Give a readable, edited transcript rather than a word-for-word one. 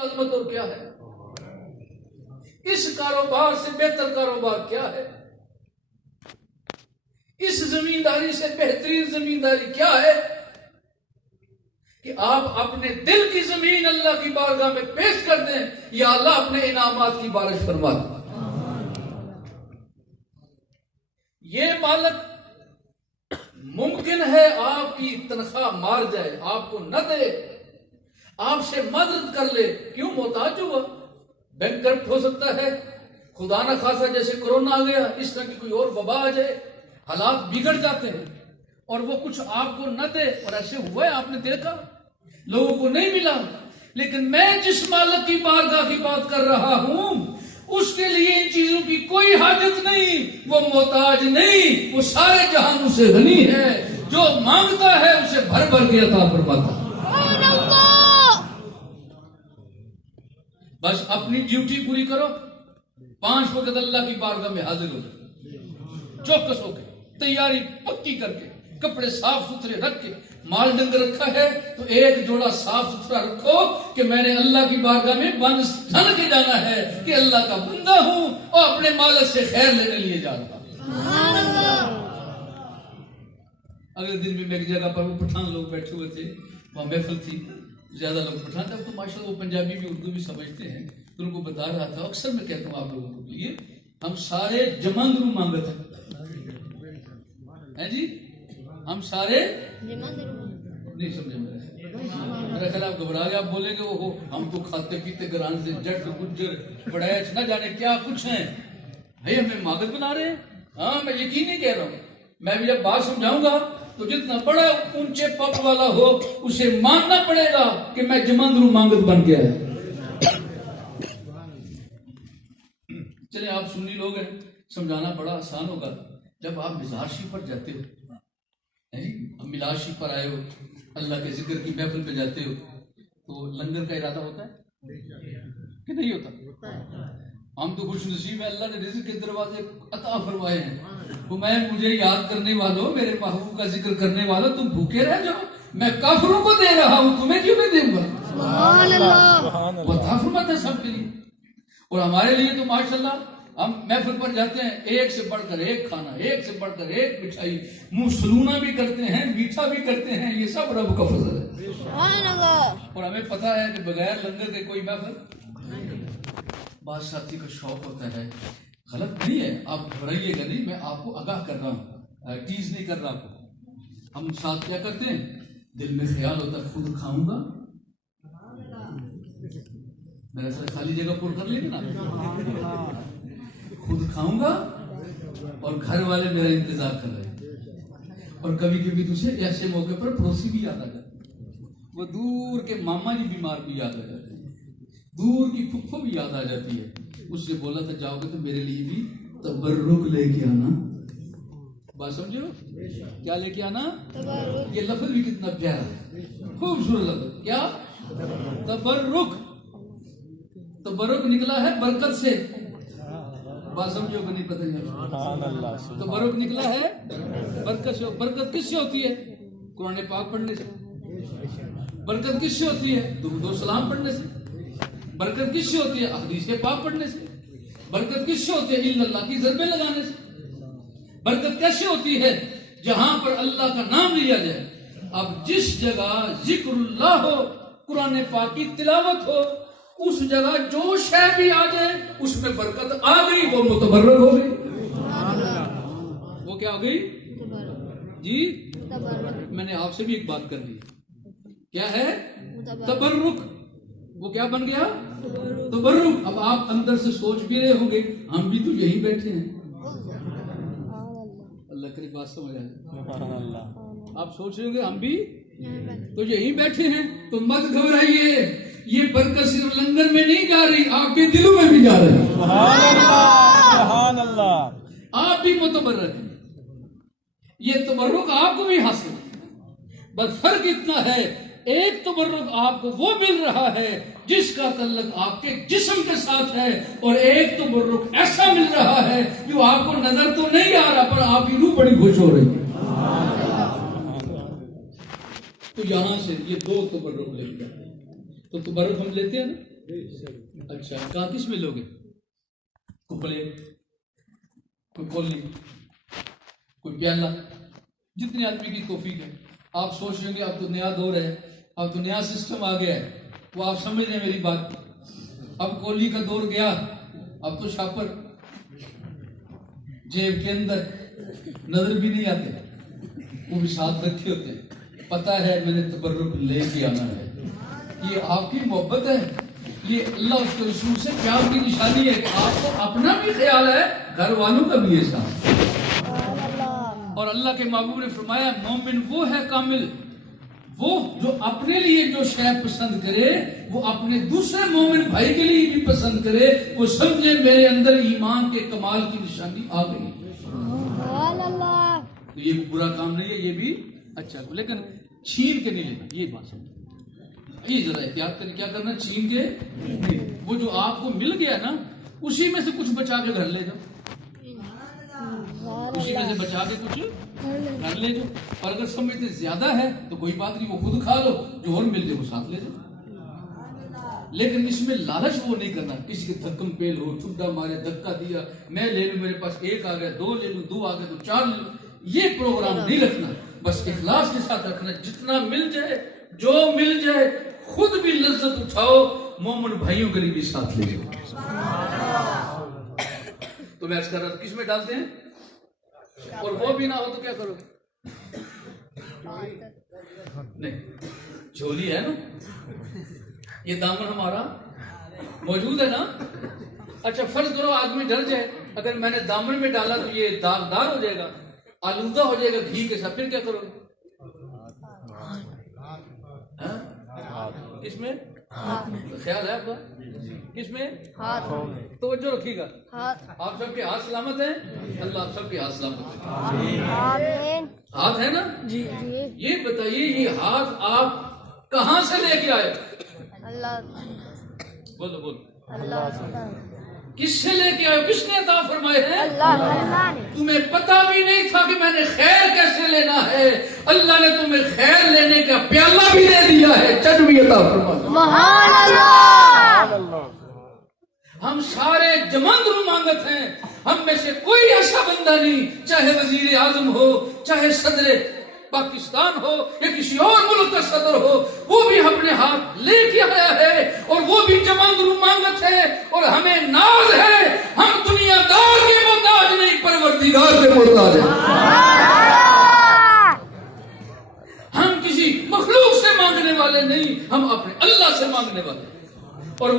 عظمت اور کیا ہے؟ اس کاروبار سے بہتر کاروبار کیا ہے؟ اس زمینداری سے بہترین زمینداری کیا ہے کہ آپ اپنے دل کی زمین اللہ کی بارگاہ میں پیش کر دیں، یا اللہ اپنے انعامات کی بارش فرما دیں۔ یہ مالک ممکن ہے آپ کی تنخواہ مار جائے، آپ کو نہ دے، آپ سے مدد کر لے، کیوں محتاج ہوا؟ بینک کرپٹ ہو سکتا ہے، خدا نہ خاصا جیسے کرونا آ گیا، اس طرح کی کوئی اور وبا آ جائے، حالات بگڑ جاتے ہیں اور وہ کچھ آپ کو نہ دے، اور ایسے ہوا ہے، آپ نے دیکھا لوگوں کو نہیں ملا۔ لیکن میں جس مالک کی بارگاہ کی بات کر رہا ہوں اس کے لیے ان چیزوں کی کوئی حاجت نہیں، وہ محتاج نہیں، وہ سارے جہانوں سے غنی ہے، جو مانگتا ہے اسے بھر بھر کے عطا فرماتا ہے۔ بس اپنی ڈیوٹی پوری کرو، 5 وقت اللہ کی بارگاہ میں حاضر ہو جاؤ، چوکس ہو کے، تیاری پکی کر کے، کپڑے صاف ستھرے رکھ کے، مال ڈنگر رکھا ہے تو ایک جوڑا صاف ستھرا رکھو کہ میں نے اللہ کی بارگاہ میں بند تھن کے جانا ہے کہ اللہ کا بندہ ہوں اور اپنے مالک سے خیر لینے لیے جا رہا ہوں۔ اگلے دن بھی میں ایک جگہ پر وہ پٹھان لوگ بیٹھے ہوئے تھے، وہاں محفل تھی، زیادہ لوگ پٹھان تھے، اب تو ماشاء اللہ وہ پنجابی بھی اردو بھی سمجھتے ہیں، تو ان کو بتا رہا تھا، اکثر میں کہتا ہوں آپ لوگوں کو لیے ہم سارے جمانگرو مانگت ہیں جی، ہم سارے نہیں سمجھے، میرا خیال آپ گھبرا گئے، آپ بولیں گے وہ ہم تو کھاتے پیتے گران سے جٹ گجر بڑیچ نہ جانے کیا کچھ ہیں، بھائی ہمیں ماگت بنا رہے ہیں۔ ہاں میں یقین نہیں کہہ رہا ہوں، میں بھی جب بات سمجھاؤں گا تو جتنا بڑا اونچے پپ والا ہو اسے ماننا پڑے گا کہ میں جماندرو مانگت بن گیا ہے۔ چلے آپ سنی لوگ ہیں، سمجھانا بڑا آسان ہوگا۔ جب آپ مزار شریف پر جاتے ہو، ملاد شریف پر آئے ہو، اللہ کے ذکر کی محفل پہ جاتے ہو، تو لنگر کا ارادہ ہوتا ہے کہ نہیں ہوتا؟ ہم تو خوش نصیب ہیں، اللہ نے رزق کے دروازے عطا فرمائے ہیں۔ میں مجھے یاد کرنے والوں، میرے محبوب کا ذکر کرنے والوں، تم بھوکے رہ جاؤ، میں کافروں کو دے رہا ہوں، تمہیں کیوں نہیں دوں گا؟ سبحان اللہ، عطا فرماتا ہے سب کے لیے۔ اور ہمارے لیے تو ماشاءاللہ ہم محفل پر جاتے ہیں، ایک سے بڑھ کر ایک کھانا، ایک سے بڑھ کر ایک مٹھائی، منہ سلونا بھی کرتے ہیں، میٹھا بھی کرتے ہیں، یہ سب رب کا فضل ہے۔ سبحان اللہ۔ اور ہمیں پتہ ہے کہ بغیر لنگر کے کوئی محفل، بعض ساتھی کا شوق ہوتا ہے، غلط نہیں ہے، آپ گھبرائیے گا نہیں، میں آپ کو آگاہ کر رہا ہوں، ٹیز نہیں کر رہا آپ کو۔ ہم ساتھ کیا کرتے ہیں، دل میں خیال ہوتا ہے خود کھاؤں گا، میرا سر خالی جگہ پر کر لیں گے نا، خود کھاؤں گا اور گھر والے میرا انتظار کر رہے ہیں۔ اور کبھی کبھی دوسرے ایسے موقع پر پڑوسی بھی یاد آ جاتے ہیں، وہ دور کے ماما جی بیمار بھی یاد آ جاتے ہیں، دور کی پھپھو بھی یاد آ جاتی ہے۔ اس نے بولا تھا جاؤ گے تو میرے لیے بھی تبرک لے کے آنا، بات سمجھو، کیا لے کے آنا؟ یہ لفظ بھی کتنا پیارا ہے، خوبصورت لفظ، کیا؟ تبرک۔ تبرک نکلا ہے برکت سے، بات سمجھو کہ نہیں پتہ نہیں، تبرک نکلا ہے برکت سے۔ برکت کس سے ہوتی ہے؟ قرآن پاک پڑھنے سے۔ برکت کس سے ہوتی ہے؟ درود و سلام پڑھنے سے۔ برکت کس سے ہوتی ہے؟ حدیث پاک پڑھنے سے۔ برکت کس سے ہوتی ہے؟ اللہ کی ضربیں لگانے سے۔ برکت کیسے ہوتی ہے؟ جہاں پر اللہ کا نام لیا جائے۔ اب جس جگہ ذکر اللہ ہو، قرآن پاک کی تلاوت ہو، اس جگہ جو شے بھی آ جائے اس میں برکت آ گئی، وہ متبرک ہو گئی۔ وہ کیا ہو گئی جی؟ میں نے آپ سے بھی ایک بات کر دی، کیا ہے؟ تبرک۔ وہ کیا بن گیا؟ تبرک۔ اب آپ اندر سے سوچ بھی رہے ہوں گے ہم بھی تو یہی بیٹھے ہیں، اللہ کی بات سمجھ آئے، آپ سوچ رہے ہوں گے ہم بھی تو یہی بیٹھے ہیں، تو مت گھبرائیے، یہ برکت صرف لنگر میں نہیں جا رہی، آپ کے دلوں میں بھی جا رہی ہے۔ سبحان اللہ، آپ بھی متبرک ہیں، یہ تبرک آپ کو بھی حاصل ہے، بس فرق اتنا ہے، ایک تبرک آپ کو وہ مل رہا ہے جس کا تعلق آپ کے جسم کے ساتھ ہے، اور ایک تبرک ایسا مل رہا ہے جو آپ کو نظر تو نہیں آ رہا پر آپ کی روح بڑی خوش ہو رہی ہے۔ تو یہاں سے یہ دو تبرک لے گا، تو تبرک ہم لیتے ہیں نا، اچھا کہاں کس میں لوگے؟ کوئی پلیٹ، کوئی کولنی، کوئی پیالہ، جتنے آدمی کی توفیق ہے. آپ سوچ رہے گے اب تو نیا دور ہے، اب تو نیا سسٹم آ گیا ہے. وہ آپ سمجھ رہے ہیں میری بات. اب کولی کا دور گیا، اب تو شاپر جیب کے اندر نظر بھی نہیں آتے، وہ بھی ساتھ رکھے ہوتے ہیں. پتا ہے میں نے تبرک لے کے آنا ہے. یہ آپ کی محبت ہے، یہ اللہ اس کے رسول سے پیار کی نشانی ہے کہ آپ کو اپنا بھی خیال ہے، گھر والوں کا بھی ہے ساتھ. اور اللہ کے محبوب نے فرمایا مومن وہ ہے کامل، وہ جو اپنے لیے جو شے پسند کرے وہ اپنے دوسرے مومن بھائی کے لیے بھی پسند کرے. وہ سمجھے میرے اندر ایمان کے کمال کی نشانی آ گئی. تو یہ برا کام نہیں ہے، یہ بھی اچھا، لیکن چھین کے نہیں لینا. یہ بات سمجھ، یہ ذرا احتیاط کریں. کیا کرنا؟ چھین کے نہیں. وہ جو آپ کو مل گیا نا اسی میں سے کچھ بچا کے گھر لے جاؤ، اسی میں سے بچا کے کچھ گھر لے جاؤ. اور اگر سمجھتے زیادہ ہے تو کوئی بات نہیں، وہ خود کھا لو، جو اور مل جائے وہ ساتھ لے جاؤ. لیکن اس میں لالچ وہ نہیں کرنا، کسی کے دھکم پیل ہو، چڈا مارے، دھکا دیا، میں لے لوں، میرے پاس ایک آ گیا، دو لے لوں، دو آ گئے تو چار لے لوں. یہ پروگرام نہیں رکھنا. بس اخلاص کے ساتھ رکھنا، جتنا مل جائے، جو مل جائے خود بھی لذت اٹھاؤ، مومن بھائیوں کے لیے بھی ساتھ لے جاؤ. تو میں کر رہا تھا کس میں ڈالتے ہیں؟ اور وہ بھی نہ ہو تو کیا کرو؟ نہیں، جھولی ہے نا، یہ دامن ہمارا موجود ہے نا. اچھا فرض کرو آدمی ڈر جائے، اگر میں نے دامن میں ڈالا تو یہ داغدار ہو جائے گا، آلودہ ہو جائے گا گھی کے ساتھ، پھر کیا کرو گے؟ کس میں خیال ہے آپ کا؟ کس میں؟ توجہ رکھیے گا. آپ سب کے ہاتھ سلامت ہیں، اللہ آپ سب کے ہاتھ سلامت ہے. ہاتھ ہے نا جی. یہ بتائیے یہ ہاتھ آپ کہاں سے لے کے آئے؟ بولو بولو. کس سے لے کے آئے؟ کس نے عطا فرمائے ہیں؟ تمہیں پتا بھی نہیں تھا کہ میں نے خیر کیسے لینا ہے. اللہ نے تمہیں خیر لینے کا پیالہ بھی دے دیا ہے، چٹ بھی عطا فرمایا. ہم سارے جمند رومانگت ہیں. ہم میں سے کوئی ایسا بندہ نہیں، چاہے وزیر اعظم ہو، چاہے صدر پاکستان ہو یا کسی اور ملک کا صدر ہو، وہ بھی اپنے ہاتھ لے کے آیا ہے اور وہ بھی جمند رومانگت ہے. اور ہمیں ناز ہے، ہم دنیا دار کے محتاج نہیں، پروردگار کے محتاج ہیں. ہم کسی مخلوق سے مانگنے والے نہیں، ہم اپنے اللہ سے مانگنے والے. اور وہ